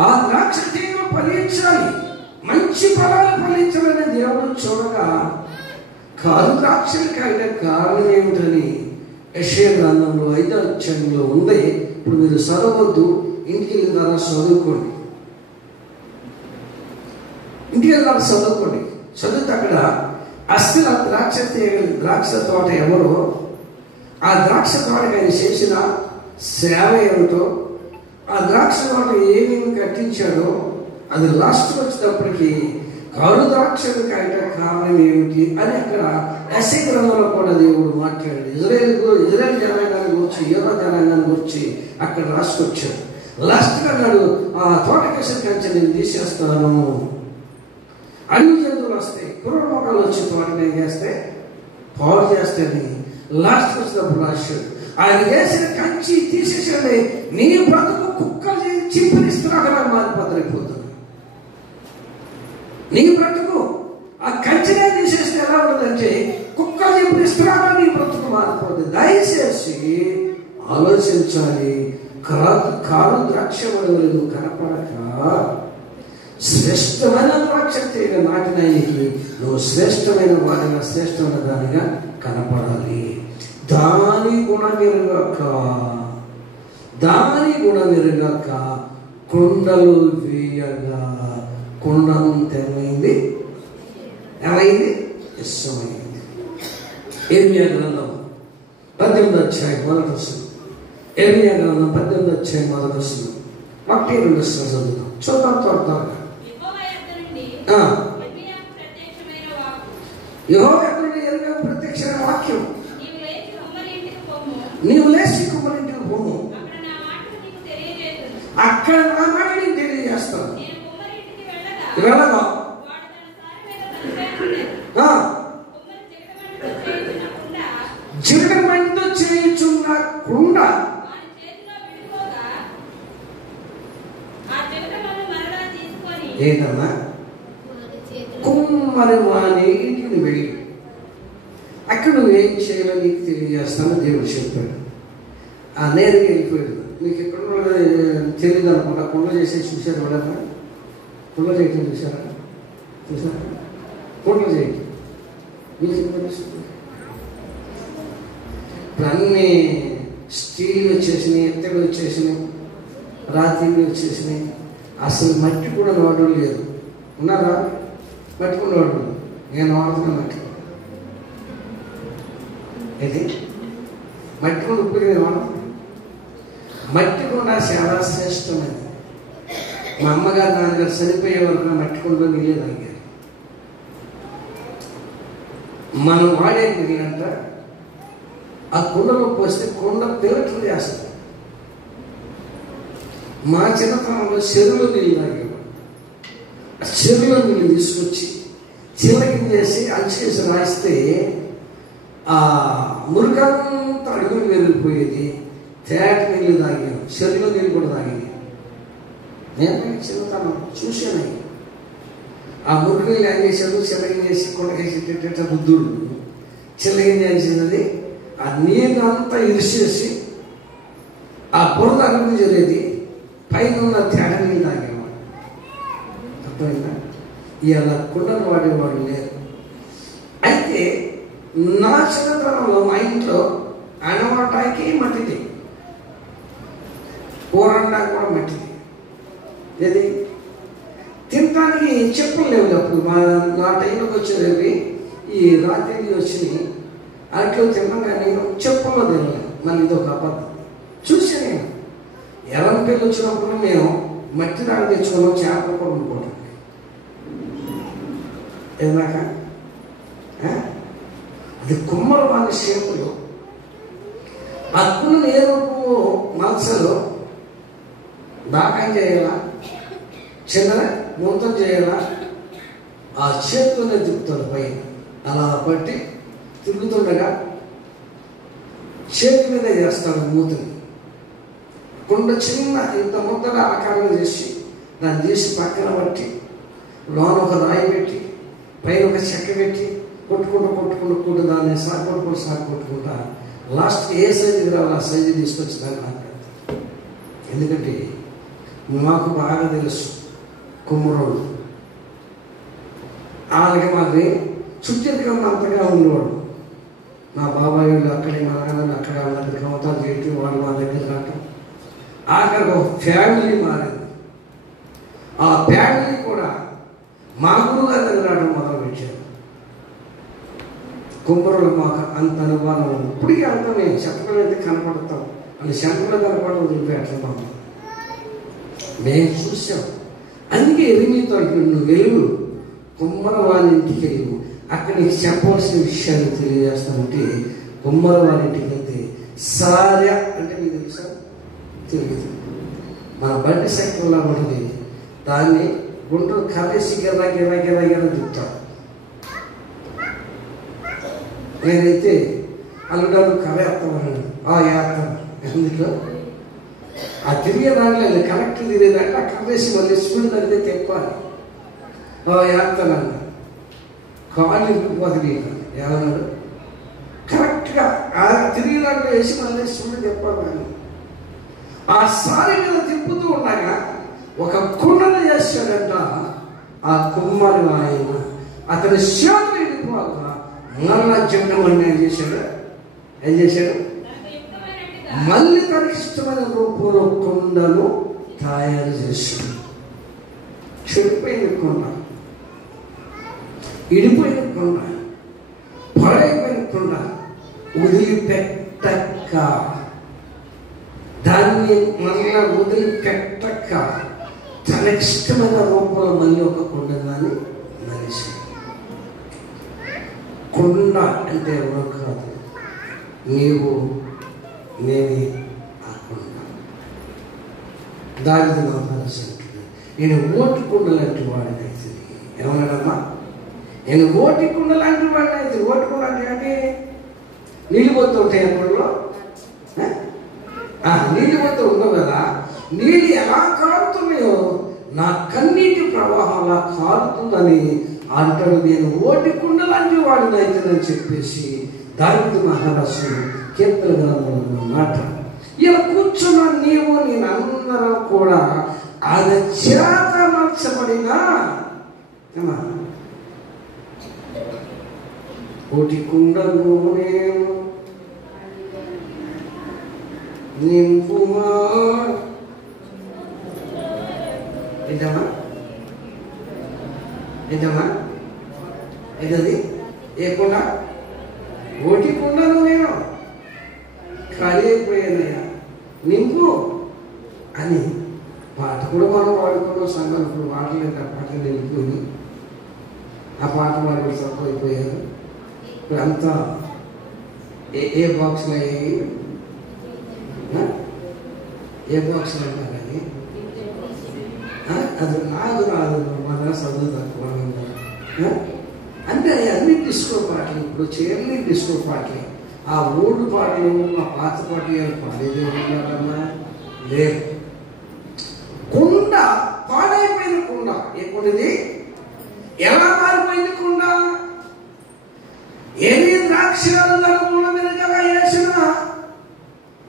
ఆ ద్రాక్ష తీగ ఫలించాలి, మంచి ఫలాలు ఫలించాలని దేవుడు చూడగా కాదు ద్రాక్షలు కాయడం కారణం ఏమిటని యెషయా గ్రంథంలో 5వ అధ్యాయంలో ఉంది. ఇప్పుడు మీరు చదవద్దు, ఇంటికి వెళ్ళిన తర్వాత చదువుకోండి. ఇంటికి వెళ్ళిన చదువుకోండి. చదివితే అక్కడ అసలు ద్రాక్ష తోట ఎవరో, ఆ ద్రాక్ష తోటకి ఆయన చేసిన సేవ ఏమిటో, ఆ ద్రాక్ష తోట ఏమేమి కట్టించాడో, అది లాస్ట్ వచ్చేటప్పటికి కారు ద్రాక్షలు కాయట కారణం ఏమిటి అని అక్కడ యెషయా గ్రంథంలో కూడా దేవుడు మాట్లాడాడు. ఇజ్రాయేల్ జనాంగాన్ని గురించి, యూదా జనాంగాన్ని గురించి అక్కడ రాసుకొచ్చాడు. లాస్ట్గా అన్నాడు, ఆ తోటకేసిన కంచె నేను తీసేస్తాను, అడవి జంతువులు వస్తాయి, కుర్ర మొక్కలు వచ్చి తోటని ఏం చేస్తే పాడు చేస్తాయని లాస్ట్ వచ్చినప్పుడు రాశాడు. ఆయన చేసిన కంచి తీసేసాడు. నీ బ్రతుకు కుక్కలు చింపనిస్తున్నా మారిపోతుంది. నీ బ్రతుకు ఆ కంచెనే తీసేస్తే ఎలా ఉంటుందంటే కుక్కలు చింపనిస్తున్నా నీ బ్రతుకు మారిపోతుంది. దయచేసి ఆలోచించాలి. కారు ద్రాక్ష వలె కనపడక శ్రేష్టమైన ద్రాక్ష తీగ నాటినానికి నువ్వు శ్రేష్టమైన వాడిగా, శ్రేష్టమైన దానిగా కనపడాలి. దాని గుణమెరుగక కొండలు వేయగా కొండంత ఏమైంది ఇష్టమైంది. ఇర్మియా గ్రంథం 18వ అధ్యాయం మొదటి వచనం. ఇర్మియా గ్రంథం 18వ అధ్యాయం మొదటి వచనం 1-2 చదువుతాం. చూద్దాం త్వరగా. యెహోవా యొద్ద నుండి ప్రత్యక్షమైన వాక్యం, నీవు లేచి కుమ్మరింటికి పోము, అక్కడ నా మాట నేను తెలియజేస్తాను. వెళ్ళగా జిగటమంటితో చేయుచున్న కుండ ఏంటన్నా కుమ్మరి వాని ఇంటిని వెళ్ళి అక్కడ నువ్వేం చేయాలో నీకు తెలియజేస్తానని దేవుడు చెప్పాడు. ఆ నేరుగా వెళ్ళిపోయాడు. మీకు ఎక్కడ తెలియదు అనుకుంటా. కుండ చేసేసి చూశారు వాళ్ళ కుండ చేయటం చూసారా? కుండలు చేయటం మీకు ఇప్పుడు అన్నీ స్టీల్ వచ్చేసినాయి, ఎత్తడి వచ్చేసినాయి, రాతిలు వచ్చేసినాయి. అసలు మట్టి కూడా వాడడం లేదు. ఉన్నారా? మట్టి కూడా వాడడం. నేను వాడుతున్నాను మట్టి. ఇది మట్టి కూడా ఇప్పుడు నేను వాడుతున్నాను. మట్టి కూడా చాలా శ్రేష్టమైనది. మా అమ్మగారు నాన్నగారు చనిపోయే వరకు మట్టి కుండలో నీళ్ళే తాగారు. మనం వాడే నీళ్ళంట ఆ కుండలో పోస్తే కుండ పిల్లట్లు చేస్తుంది. మా చిన్నతనంలో చెరువులో నీళ్ళు తాగేవాడు. ఆ చెరువులో నీళ్ళు తీసుకొచ్చి చిల్లకించేసి అంచేసి రాస్తే ఆ మురుగంతా అడుగులు వెళ్ళిపోయేది. తేట నీళ్ళు తాగాను, చెరువులో నీళ్ళు కూడా తాగేది. నేను చిన్నతనం చూశాను. ఆ మురుగలు ఏం చేశాడు, చిల్లగించేసి కొండకేసి బుద్ధుడు చిల్లగించేసినది ఆ నీళ్ళు అంతా ఇరిసేసి ఆ బురద అడుగు జరిగేది. పైన ఉన్న తేట నీళ్ళు తాగేవాడు. అర్థమైందా? ఇలా కుండలు వాడేవాడు లేరు. అయితే నా చిన్నతనంలో మా ఇంట్లో అనవాటానికి మట్టిది, కూరండా కూడా మట్టిది. ఏది తినటానికి చెప్పులు లేవు. అప్పుడు నా టైంలోకి వచ్చేది ఈ రాత్రి వచ్చినాయి. అట్లో తినగా నేను చెప్పుల్లో తినలేదు. మళ్ళీ ఇది ఒక అబద్ధం. చూసా నేను ఎవరి పిల్లలు వచ్చినప్పుడు మేము మట్టి రాళ్ళు తెచ్చుకున్నాం, చేపలు కూడా ఉండిపోవడం. ఏదాక అది కుమ్మర వాళ్ళ షేపులు. ఆ కుళ్ళు నేరుపు మలసలో దాకా చేయాలా, చిన్న మూతం చేయాలా, ఆ చేతితోనే తిప్పుతాడు పైన. అలా పట్టి తిరుగుతుండగా చేతి మీద చేస్తాడు మూతని. కుండ చిన్న ఇంత ముద్దగా ఆకారం చేసి దాన్ని తీసి పక్కన పట్టి లోన ఒక రాయి పెట్టి పైన ఒక చెక్క పెట్టి కొట్టుకుంటూ దాన్ని సాగుకుంటా లాస్ట్ ఏ సైజుకి రావాలి ఆ సైజు తీసుకొచ్చి దాన్ని నాకు. ఎందుకంటే మాకు బాగా తెలుసు కుమ్మరోడు. అలాగే మాకు చుట్టూ అంతగా ఉండేవాడు. మా బాబాయ్ వాళ్ళు అక్కడే, మా నాన్న అక్కడ వాళ్ళ దగ్గర అవతాలు చేయటం, వాళ్ళు మా దగ్గర రావటం. ఆఖరికి ఒక ఫ్యామిలీ మారింది. ఆ ఫ్యామిలీ కూడా మా గురువు గారి దగ్గర రావడం మొదలుపెట్టారు. కుమ్మరులు మాకు అంత అనుభవం ఇప్పటికీ అంతా మేము చెప్పడం అయితే కనపడతాం. అని శంకలో కనపడడం వదిలిపెట్టడం మేము చూసాం. అందుకే ఎరిమితో నువ్వు వెలుగు కుమ్మరి వారి ఇంటికి వెళ్ళి అక్కడ నీకు చెప్పవలసిన విషయాలు తెలియజేస్తానంటే, కుమ్మరి వారి ఇంటికి వెళ్తే సార్య అంటే మీకు తెలుసా? తెలియదు. మన బండి సైకిల్లా ఉంటుంది, దాన్ని గుంటూరు కలేసి గిర్రా గిర్రా గిర్రా గిర్రా తిప్పుతాం. నేనైతే అల్లుడాలు కవేస్తామన్నాడు, వేస్తాను. ఎందుకు ఆ తిరిగే దాంట్లో కరెక్ట్ తిరిగేదాంటే ఆ కలేసి మళ్ళీ స్పీడ్ తగ్గితే తెప్పాలి. వేస్తానన్న కాలు ఇరిగిపోతుంది. ఏమన్నాడు? కరెక్ట్గా ఆ తిరిగి దాంట్లో వేసి మళ్ళీ స్పీడ్ తెప్పాలి. ఆ సారి మీద తిప్పుతూ ఉండగా ఒక కుండను చేశాడంట ఆ కుమ్మరి ఆయన. అతని చేతులు వెళ్ళిపోగా మళ్ళా జగన్ ఏం చేశాడు? మళ్ళీ తనకి ఇష్టమైన రూపంలో కుండను తయారు చేశాడు. చెడిపోయిన కుండ, ఇడిపోయిన కుండ, పాడైపోయిన కుండ వదిలిపెట్టక, దాన్ని మళ్ళా వదిలిపెట్టక తనకిష్టమైన రూపంలో మళ్ళీ ఒక కుండ దాన్ని మనిషి. కుండ అంటే ఎవరో కాదు, నీవు నేనే ఆ కుండ. దానికి నా మనసు అంటుంది, నేను ఓటి కుండ లాంటి వాడినైతే. ఏమన్నాడమ్మా? నేను ఓటి కుండ లాంటి వాడినైతే. ఓటి కుండ అంటే నీళ్ళు పోతూ ఉంటాయి అప్పుడులో, నీళ్ళు పోతూ ఉండవు కదా. నీళ్ళు ఎలా కారుతున్నాయో నా కన్నీటి ప్రవాహం అలా కారుతుందని అంటాడు. నేను ఓటి కుండ లాంటి వాడిని అయితేనని చెప్పేసి దావీదు మహారాజు కీర్తన గ్రంథంలో మాట. ఇలా కూర్చున్న నీవు నేనందరం కూడా అది చేత మార్చబడిన ఓటి కుండను నేను నింపుమా. ఏంటమ్మా? ఏంటది? ఏ కుండ? ఓటి కుండను నేను ఖాళీ అయిపోయానయ్యా, నింపు అని పాట కూడా మనం వాడుకున్నాం. సంఘం ఇప్పుడు పాటలేదు, ఆ పాటలు వెళ్ళిపోయి ఆ పాట పాడుకుని తక్కువైపోయారు. ఇప్పుడు అంతా ఏ బాక్స్లో అయ్యాయి, ఏ బాక్స్లో అన్నా కానీ అది నాకు రాదు, మన చదువు తక్కువ అంటే అన్ని డిస్కో పాటలు. ఇప్పుడు చేయని డిస్కో పాటలు, ఆ ఓల్డ్ పాటలు, ఆ పాత పాటలు పాడేది ఉన్నారమ్మా లేదు. కుండ పాడైపోయిన కుండ. ఎప్పుడుది ఎలా మారిపోయింది కుండ? ఏమి ద్రాక్షలు గర్భంలో మెరుగగా వేసిన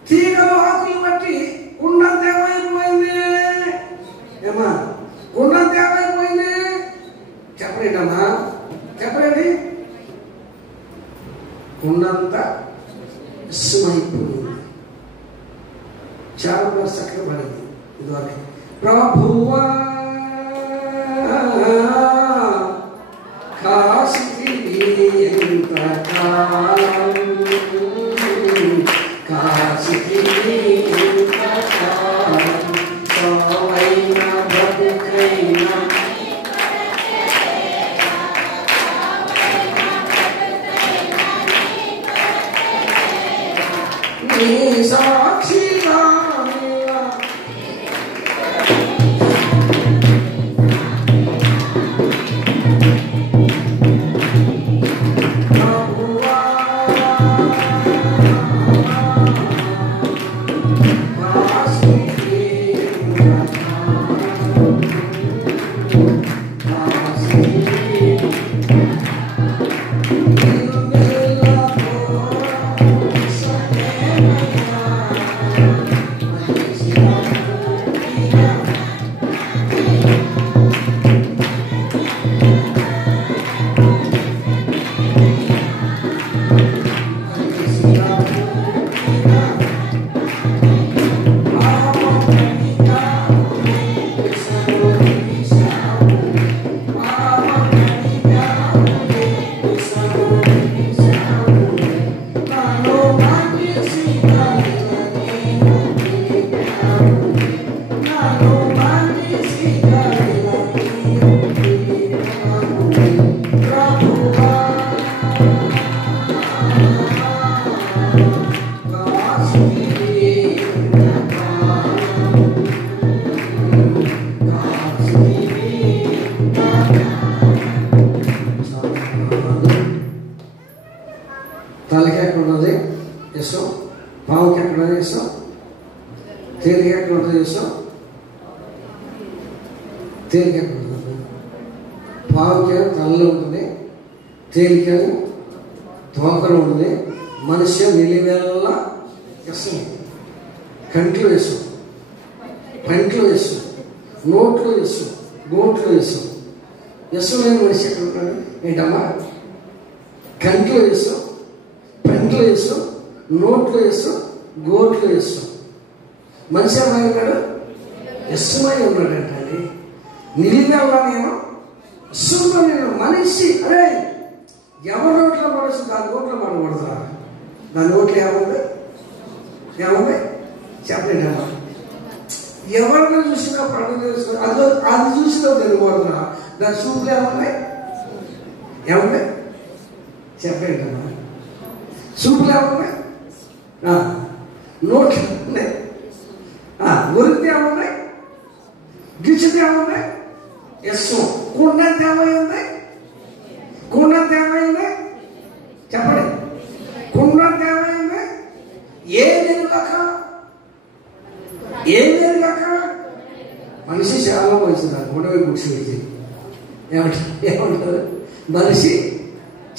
తీగలు ఆకులు బట్టి కుండంత ఏమైపోయింది? ఏమా కుండంత ఏమైపోయింది? చెప్పలేదమ్మా, చెప్పలేదు. కుండంతా ఇష్టమైపోయింది. చాలా బాగా చక్కగా పడింది. ఇదివరకు ప్రభువా కాశీ ఎంతకాలం, కాశీ ఎంతకాలం, చావైనా బ్రతుకైనా నీ సాక్షిగా విషం. పావుకి ఎక్కడ విషం, తేలిక ఎక్కడ ఉంటుంది విషం, తేలిక ఎక్కడ ఉంటుంది. పావుకి తలలో ఉంటుంది, తేలిక తోకలో ఉంటుంది. మనిషి నిలివెల్లా విషం. కంట్లో విషం, పంట్లో విషం, నోట్లో విషం, గోట్లో విషం. విషం లేని మనిషి ఎక్కడ ఉంటాడు? ఏంటమ్మా? కంట్లో విషం, పంట్లో విషం, నోట్లో విషం, గోట్లో విషం. మనిషి ఏమై ఉన్నాడు? విషమై ఉన్నాడంటండి. నిలివెల్లా నేను విషంలో నేను మనిషి. అరే ఎవరి నోట్లో పడచ్చు, దాని నోట్లో పడకూడదురా. దాని నోట్లో ఏముంది? ఏముంది చెప్పలేదమ్మా. ఎవరిని చూసినా పండుగ చేసుకుని అది చూసినా తెలియకూడదురా. దాని చూపులు ఏమున్నాయి? ఏమున్నాయి చెప్పలేదమ్మా. చూపులు ఏమున్నాయి? నోట్లు ఉన్నాయి. ఉరితే ఏమున్నాయి? గిచ్చితే ఏమున్నాయి? ఇష్టం. కుండంత ఏమైంది? కుండంత ఏమైంది చెప్పండి. కుండంత ఏమైంది? ఏం లేక మనిషి చాలా మంచిది. గొడవ గుడిసి పెట్టి ఏమంటారు? మనిషి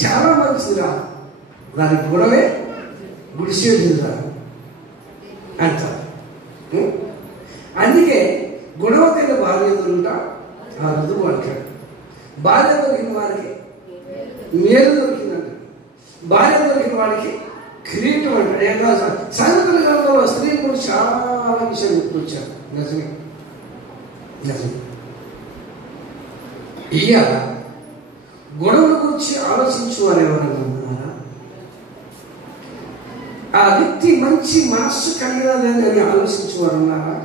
చాలా మంచిదిరా, దానికి గొడవే గుడిసి పెట్టిందిరా అంటారు. అందుకే గొడవ తిన్న భార్య దొరుకుతా ఆ రుదువు అంటాడు. భార్య దొరికిన వారికి మేలు దొరికిందంట. భార్య దొరికిన వాడికి కిరీటం అంటాడు. సాయంత్రం కాలంలో స్త్రీ కూడా చాలా విషయాలు గుర్తొచ్చారు. నిజమే నిజమే. ఇయ్యాల గొడవల గురించి ఆలోచించేవారు ఎవరైనా ఉన్నారా? ఆ వ్యక్తి మంచి మనస్సు కలిగినదని అని ఆలోచించేవారు ఉన్నారా?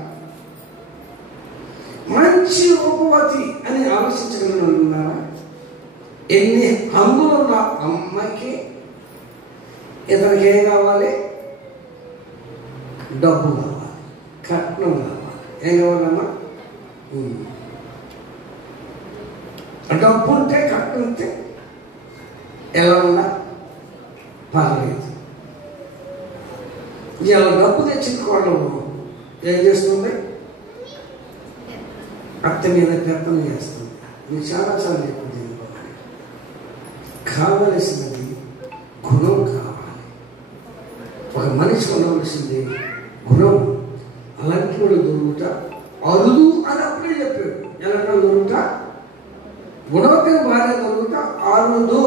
మంచి రూపవతి అని ఆలోచించగలిగిన ఉన్నారా? ఎన్ని హంగులు ఉన్న అమ్మాయికి ఇతనికి ఏం కావాలి? డబ్బు కావాలి, కట్నం కావాలి. ఏం కావాలమ్మా? డబ్బు ఉంటే కట్నం ఉంటే ఎలా ఉన్నా పర్లేదు. ఇలా డబ్బు తెచ్చుకోవడం ఏం చేస్తుంది? అత్త మీద పెత్తనం చేస్తుంది. మీకు చాలాసార్లు చెప్పింది. కావలసినది గుణం కావాలి. ఒక మనిషి ఉండవలసింది గుణం. అలాంటి వాడు దొరుకుతా అరుదు అని అప్పుడే చెప్పాడు. ఎలాంటి దొరుకుతా? గుణవత్తైన భార్య దొరుకుతా అరుదు.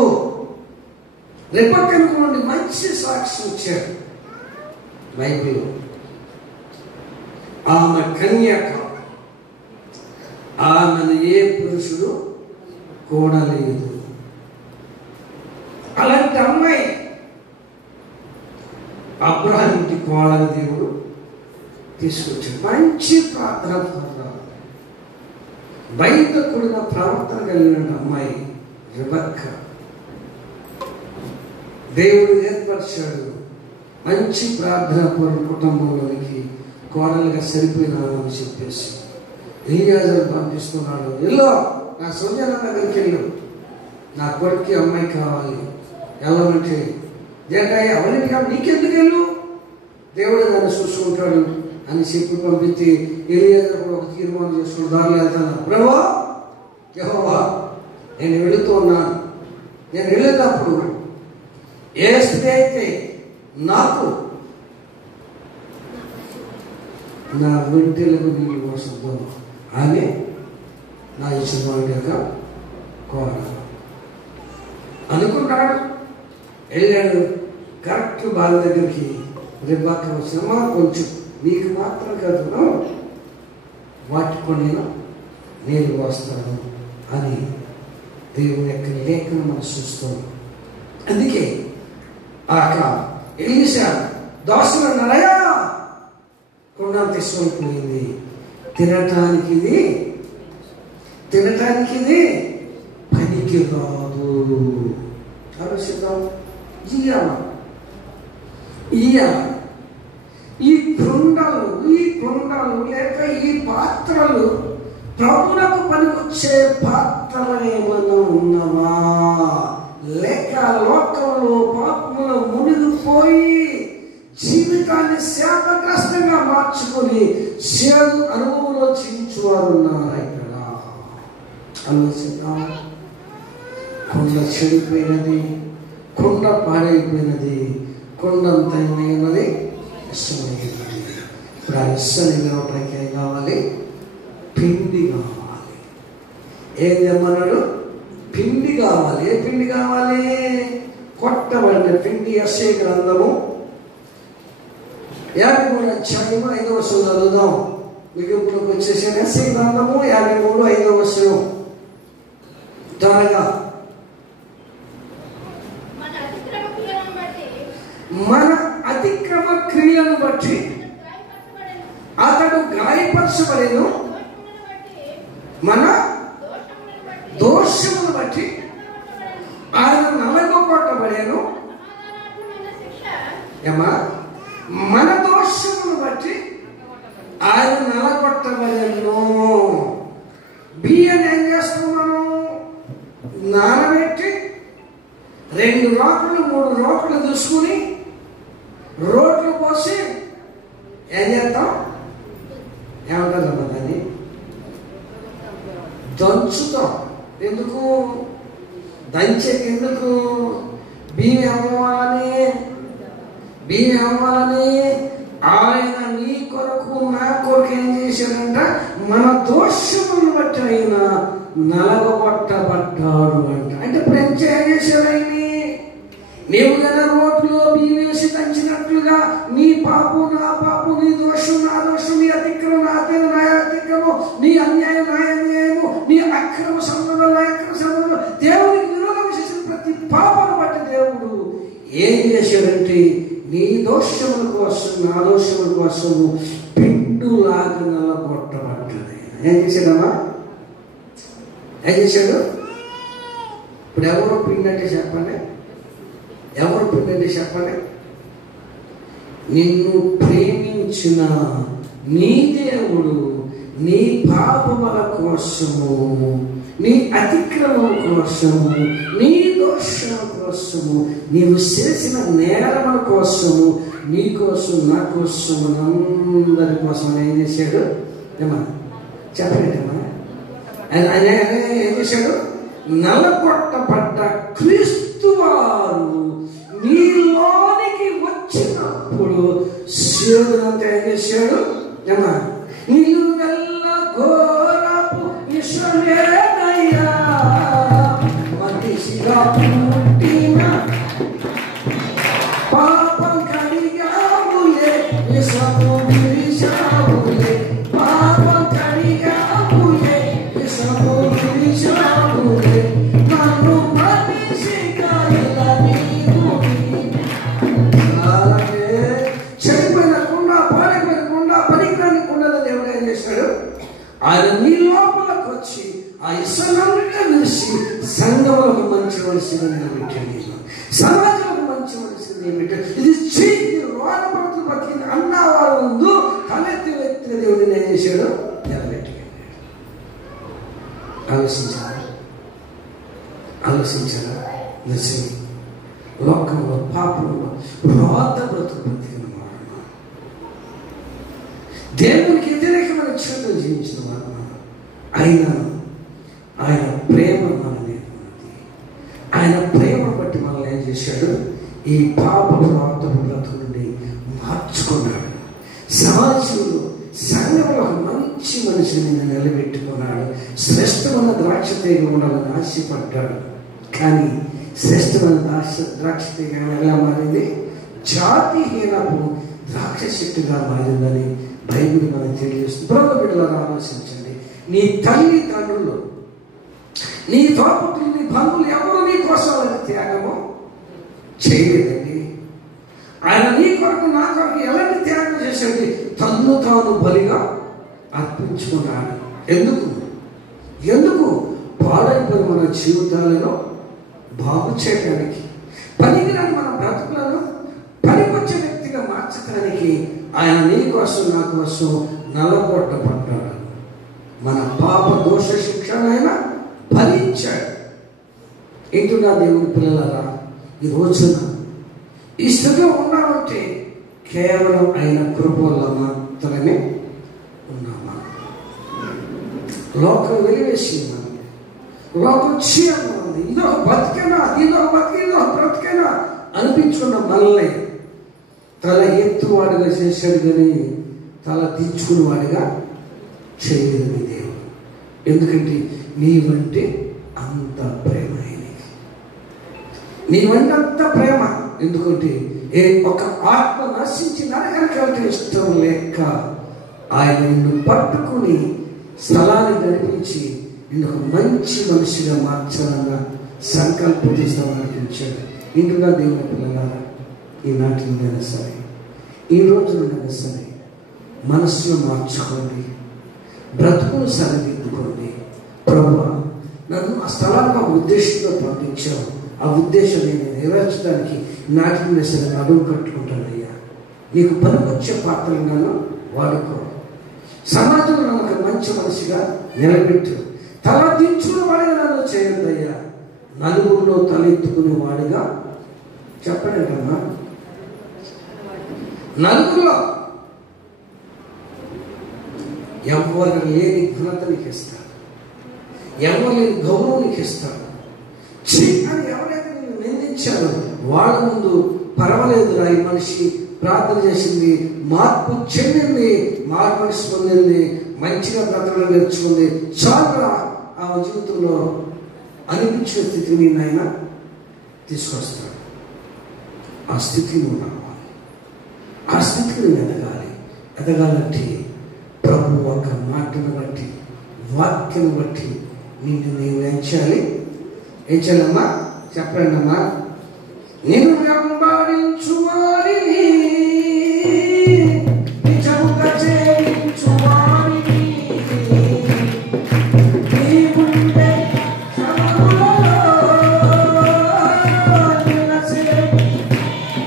రిపక్కన నుండి మంచి సాక్షి ఇచ్చాడు బైబిల్. ఆమె కన్యక, ఆమెను ఏ పురుషుడు కూడలేదు. అలాంటి అమ్మాయి అబ్రహాం ఇంటి కోడలు దేవుడు తీసుకొచ్చాడు. మంచి ప్రార్థన, బయట కూడిన ప్రవర్తన కలిగిన అమ్మాయి రిబక్క. దేవుడు ఏర్పరిచాడు. మంచి ప్రార్థన కుటుంబంలోనికి కోడలుగా సరిపోయినామని చెప్పేసి ఎలియాజరు పంపిస్తున్నాడు. ఎల్లో నా సోజన దగ్గరికి వెళ్ళు, నా కొడుకు అమ్మాయి కావాలి. వెళ్ళమంటే జగయ్య అవన్నీ కాదు, నీకెందుకు వెళ్ళు, దేవుడు దాన్ని చూసుకుంటాడు అని చెప్పి పంపిస్తే ఎలియాజరు కూడా ఒక తీర్మానం చేసుకుని దారిలో వెళ్తాను. ప్రభువా యెహోవా, నేను వెళుతూ ఉన్నాను. నేను వెళ్ళేటప్పుడు ఏ స్త్రీ అయితే నాకు నా వెంటలకు నీళ్ళు పోస్తుందో ఆమె నా యజమాని యొక్క కోడలు అనుకున్నాడు. వెళ్ళాడు. కరెక్ట్ బావి దగ్గరికి రిబక్క వచ్చినమ్మా, కొంచెం నీకు మాత్రం కాదు, వాటి కొన్ని నేను పోస్తాను అని దేవుని యొక్క లేఖను మనం చూస్తాం. అందుకే ఆక ఎలీషా దోషలు అన్నారయ్యా, కొండ తీసుకుపోయింది. తినటానికి ఇది పనికి రాదు. ఆలోచిద్దాం. ఈ కుండలు లేక ఈ పాత్రలు ప్రభువులకు పనికొచ్చే పాత్రలు ఏమైనా ఉన్నవా? లేక లోకంలో పాపములు మునిగిపోయి కొండ చెడిపోయినది, కొండ పాడైపోయినది, కొండంత ఉన్నది ఇష్టమైనది. ఇప్పుడు ఆ ఇష్టం కావటానికి ఏం కావాలి? పిండి కావాలి. ఏం తెమ్మన్నాడు? పిండి కావాలి. ఏ పిండి కావాలి? కొట్టబడిన పిండి. యెషయా గ్రంథము 53 అధ్యాయము 5వ వచనం చదువుదాం. మిగుపులోకి వచ్చేసి యెషయా గ్రంథము 53 5వ వచనం. త్వరగా. మన అతిక్రమ క్రియలను బట్టి అతడు గాయపరచబడెను, మన దోషమును బట్టి ఆయన నలగొట్టబడేను. ఏమా? మన దోషమును బట్టి ఆయన నలగొట్టబడేను. బియ్యాన్ని ఏం చేస్తాం మనం? నానబెట్టి 2 రోకలు 3 రోకలు చూసుకుని రోట్లు పోసి ఏం చేస్తాం? ఏమంటారమ్మా దాన్ని? దంచుతాం. ఎందుకు దంచేకి? ఎందుకు? బియ్యం అవ్వాలని ఆయన నీ కొరకు నా కొరకు ఏం చేశాడంట? మన దోషములను బట్టి ఆయన నలగొట్టబడ్డాడు అంట. అంటే ఇప్పుడు ఏం చేశాడు ఆయన? నీవు కదా రోడ్లో బియ్యం వేసి దంచినట్లుగా నీ పాపు నా పాపు, నీ దోషం నా దోషం, నీ అతిక్రమం నా అతిక్రమం, నీ అన్యాయం నా అన్యాయము, నీ అక్రమ సంబంధం నా అక్రమ సంబంధం, దేవునికి విరోధం చేసిన ప్రతి పాపను బట్టి దేవుడు ఏం చేశాడంటే నీ దోషముల కోసం నా దోషముల కోసము పిండులాగా నలగొట్టబడ్డాడు. ఏం చేశాడమ్మా? ఏం చేశాడు? ఇప్పుడు ఎవరు పిండి అంటే చెప్పండి? ఎవరు పిండి అంటే చెప్పండి? నిన్ను ప్రేమించిన నీ దేవుడు నీ పాపముల కోసము, నీ అతిక్రమం కోసము, నీ దోషం కోసము, నీవు చేసిన నేరముల కోసము, నీ కోసం నా కోసము అందరి కోసం ఏం చేశాడు? ఏమా చెప్పండి అమ్మా. ఆయన ఏం చేశాడు? నలగొట్టబడ్డ క్రీస్తు వారు నీలోనికి వచ్చినప్పుడు శివుడంతా ఏం చేశాడు? ఏమా నీళ్ళు నల్ల ఘోరపు విశ్వమేనయ్యా, మనిషిగా పుట్టిన పాపం కడిగావులే, విశ్వము విడిచావులే, పాపం కడిగావులే, విశ్వము విడిచావులే, నన్ను మనిషిగా ఇలా నీవు అలాగే చెడిపోయిన కుండ, పాడైపోయిన కుండ, పనికిరాని కుండలో దేవుడు ఏం చేశాడు? ఆయన నీ లోపలకు వచ్చి ఆ ఇసనంతా విడిచి సంఘంలో మంచి మనిషిని నిలబెట్టాడు. సమాజంలో మంచి మనిషిని నిలబెట్టాడు. ఇది చీకి రోగపడుతు బతికింది అన్న వారి ముందు తలెత్తి వ్యక్తిగా దేవుడిని ఏం చేశాడు? నిలబెట్టాడు. ఆలోచించారా? నిజమే. లోకంలో పాపంలో రోత బ్రతికిన వాడు, దేవునికి వ్యతిరేకమైన జీవితం జీవించిన వాడు, ఆయన ప్రేమ మనల్ని, ఆయన ప్రేమ బట్టి మనల్ని ఏం చేశాడు? ఈ పాప రోత బ్రతుకు నుండి మార్చుకున్నాడు. సమాజంలో సంఘంలో ఒక మంచి మనిషిని నిలబెట్టుకున్నాడు. శ్రేష్టమైన ద్రాక్ష తీగ ఉండాలని ఆశపడ్డాడు. కానీ శ్రేష్టమైన ద్రాక్ష తీగ ఎలా మారింది? జాతిహీనపు ద్రాక్ష చెట్టుగా మారిందని బైబిల్ మనకు తెలియజేస్తుంది. బ్రహ్మ బిడ్డలను ఆలోచించండి. నీ తల్లి తండ్రులు, నీ తోపుతులు, నీ బంధువులు ఎవరు నీ కోసం వాళ్ళకి త్యాగము చేయలేదండి. ఆయన నీ కొరకు నా కొరకు ఎలాంటి త్యాగం చేసేది? తన్ను తాను బలిగా అర్పించుకున్నాడు. ఎందుకు? పాడైపోయిన మన జీవితాలను బాగు చేయడానికి, పనికిరాని మన బ్రతుకులను పనికొచ్చే వ్యక్తిగా మార్చడానికి ఆయన నీ కోసం నా కోసం నలగొట్టబడ్డాడు. మన పాప దోష శిక్షణ ఆయన భరించాడు. ఇంటున్నా దేవుని పిల్లలారా, ఈ రోజున ఈ స్థితిలో ఉన్నామంటే కేవలం ఆయన కృప వల్ల మాత్రమే ఉన్నామా? లోకం వెలివేసి ఉన్నాము, లోకం చీయగా ఉంది, ఉంది, ఇదొక బతికేనా, ఇదొక బతికే, ఇదొక బ్రతికేనా అనిపించుకున్న మనల్ని తల ఎత్తువాడుగా చేశాడు, కానీ తల దించుకునేవాడిగా చేయలేదు నీ దేవుడు. ఎందుకంటే నీవంటే అంత ప్రేమ ఆయనకి, నీవంటే అంత ప్రేమ. ఎందుకంటే ఒక ఆత్మ నశించి నరకానికి వెళ్ళటం ఇష్టం లేక ఆయన నిన్ను పట్టుకుని స్థలాన్ని నడిపించి నిన్ను ఒక మంచి మనిషిగా మార్చాలన్న సంకల్పం చేస్తామని అనిపించాడు. ఇంటుగా దేవుని పిల్లలారా, ఈనాటి నుండైనా సరే, ఈ రోజు నుండైనా సరే మనస్సును మార్చుకోండి, బ్రతుకును సరిదిద్దుకోండి. ప్రభువా, నన్ను ఆ స్థలానికి ఒక ఉద్దేశంతో పంపించావు, ఆ ఉద్దేశం నేను నెరవేర్చడానికి నాటి నుండి సరే నడుము కట్టుకుంటానయ్యా. నీకు పనికొచ్చే పాత్రలు నన్ను వాడుకో, సమాజంలో నన్ను ఒక మంచి మనిషిగా నిలబెట్టు, తల దించుకునే వాడిగా నన్ను చేయొద్దయ్యా, నలుగురిలో తలెత్తుకునే వాడిగా చెప్పలేదమ్మా, నలుగురిలో ఎవరు లేని ఘనత నీకు ఇస్తాడు, ఎవరు లేని గౌరవం నీకు ఇస్తాడు. అని ఎవరైతే నిన్ను నిందించారో వాళ్ళ ముందు పర్వాలేదురా, ఈ మనిషి ప్రార్థన చేసింది, మార్పు చెందింది, మార్పు మనిషి పొందింది, మంచిగా బ్రతకడం నేర్చుకుంది, చాలా ఆ జీవితంలో అనిపించిన స్థితిని ఆయన తీసుకొస్తాడు. ఆ స్థితిని నువ్వు రావాలి, ఆ స్థితికి నువ్వు ఎదగాలి. ఎదగాలంటే ప్రభు ఒక మాటను బట్టి, వాక్యం బట్టి నిన్ను నీవు ఏం చేయాలమ్మా? చెప్పండి అమ్మా. నేను వెంబడించు వారిని, నిజముగా చేయించు వారిని, నీవుండే శ్రమలో నిలచేయి, ఎంతో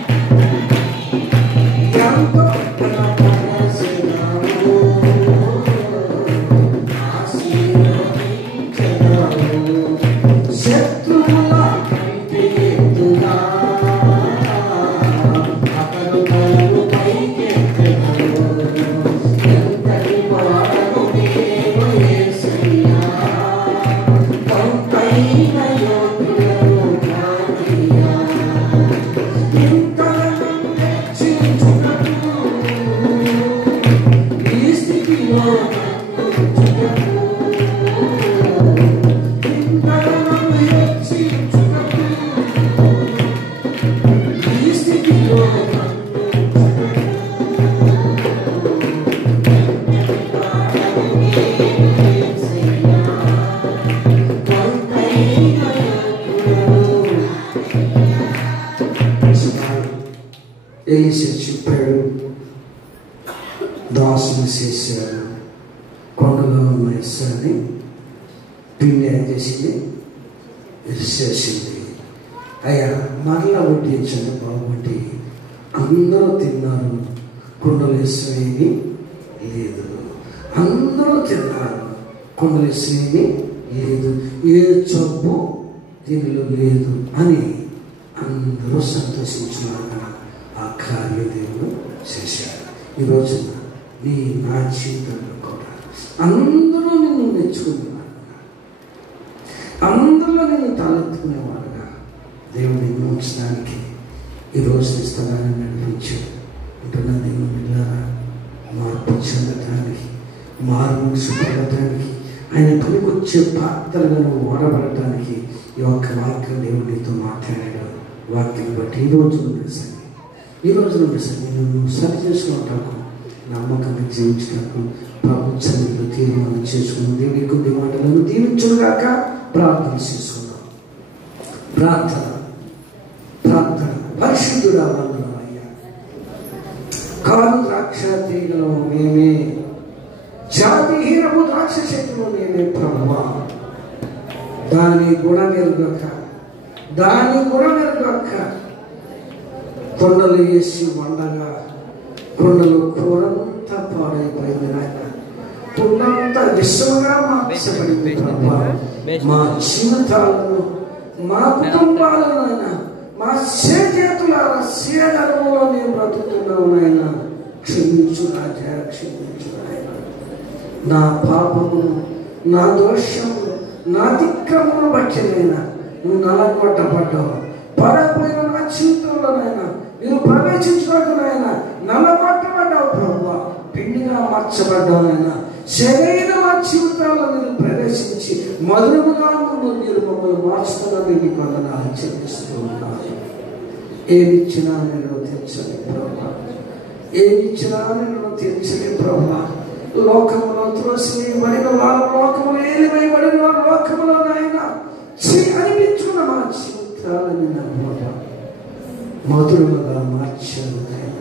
ఎలీషా చెప్పాడు, దాసులు చేశారు, కొండలో ఉన్న ఇస్సాని పిండి ఏం చేసింది, చేసింది. అయ్యా మరలా వడ్డించండి బాగుంటే అందరూ తిన్నారు, కొండలు వేసేది లేదు, అందరూ తిన్నారు, కొండలు వేసేది లేదు, ఏ జబ్బు దీనిలో లేదు అని అందరూ సంతోషించున్నారు. ఆ కార్య దేవుడు చేశాడు. ఈ రోజున నా జీవితంలో కూడా అందరూ నిన్ను మెచ్చుకునేవాడుగా, అందరిలో నిన్ను తలెత్తుకునేవాడుగా దేవుడు నిన్ను ఉంచడానికి ఈ రోజు స్థలాన్ని నడిపించాడు. అంటున్నా దేవుని బిడ్డలారా, మార్పు చెందటానికి, మారుమనసు పడటానికి, ఆయన పనికొచ్చే పాత్రగా నువ్వు వాడబడటానికి ఈ ఒక్క వాక్యం దేవుడు నీతో మాట్లాడాడు. వాక్యం బట్టి ఈ రోజు నుండి నువ్వు సరి చేసుకుంటాకు, నమ్మకంగా జీవించడానికి ప్రభు సన్నిధిలో తీర్మానం చేసుకున్నాం. దేవుడి కొద్ది మాటలను దీవించుగాక. ప్రార్థన చేసుకున్నాం. ప్రార్థన పరిశుద్ధుడా వందనమయ్యా. కారు ద్రాక్ష తీగలో మేమే, జాతిహీనము ద్రాక్ష చెట్టులో మేమే ప్రభువా. దాని గుణమెరుగక కొండలు వేసి వండగా కొండలు కూరంతా పాడైపోయింది నాయన. కొండంతా విశ్వగా మార్చబడింది ప్రభా. మా జీవితాలను, మా కుటుంబాలను ఆయన, మా చేతులారా సేదలలో నేను బ్రతుకుతున్నావు నాయన. క్షమించు రాజా, క్షమించు నాయన. నా పాపము, నా దోషము, నా దిక్రమును బట్టి నాయన నువ్వు నలగొట్టబడ్డావు. పాడైపోయిన నా జీవితంలో నాయన నేను ప్రవేశించడానికి నాయన నలగొట్టబడ్డావు ప్రభువా. పిండిగా మార్చబడ్డావు నాయన. సరైన మా జీవితాల్లో మీరు ప్రవేశించి మధురముగా మీరు మమ్మల్ని మార్చుతున్నది మీకు వందనాలు చెల్లిస్తూ ఉన్నాను. ఏమిచ్చినా నేను తీర్చలే ప్రభా, ఏమిచ్చినా నేను తీర్చలే ప్రభా. లోకములో త్రోసివేయబడిన వారు, లోకములో ఏలివేయబడిన వారు, లోకములో నాయన అనిపించుకున్న మా జీవితాలని నా ప్రభా మధురముగా మార్చారు నాయన.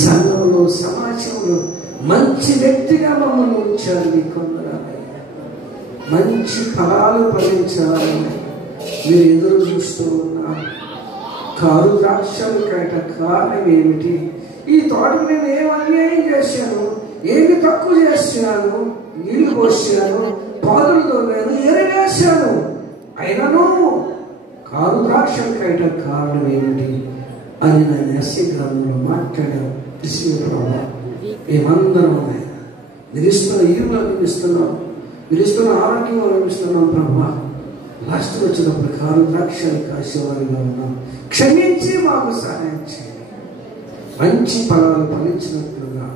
సంఘంలో సమాజంలో మంచి వ్యక్తిగా మమ్మల్ని ఉంచారు. మీకు వందనాలయ్యా. మంచి ఫలాలు ఫలించాలని మీరు ఎదురు చూస్తూ ఉన్నారు. కారు ద్రాక్షలు కాయట కారణం ఏమిటి? ఈ తోటకు నేను ఏం అన్యాయం చేశాను, ఏమి తక్కువ చేశాను, నీళ్లు పోసాను, పాదులు తోగాను, ఎరవేశాను, అయినను కారు ద్రాక్షలు కాయట కారణం ఏమిటి అని నేను ఎస్సీ గ్రంథంలో మాట్లాడాను. మేమందరం మీరు ఇస్తున్న ఈరులు అనిపిస్తున్నాం, మీరు ఇస్తున్న ఆరోగ్యం అనిపిస్తున్నాం ప్రభా. లాస్ట్ వచ్చినప్పుడు కారు ద్రాక్షలు కాసేవారిగా ఉన్నాం. క్షమించి మాకు సహాయం చేయండి. మంచి ఫలాలు ఫలించినట్లుగా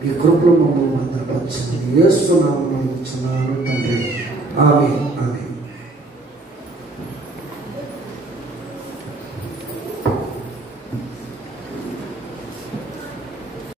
మీ కృపలో మమ్మల్ని భద్రపరచండి. యేసు నామములో అడుగుచున్నాను తండ్రి. ఆమేన్. ఆమేన్.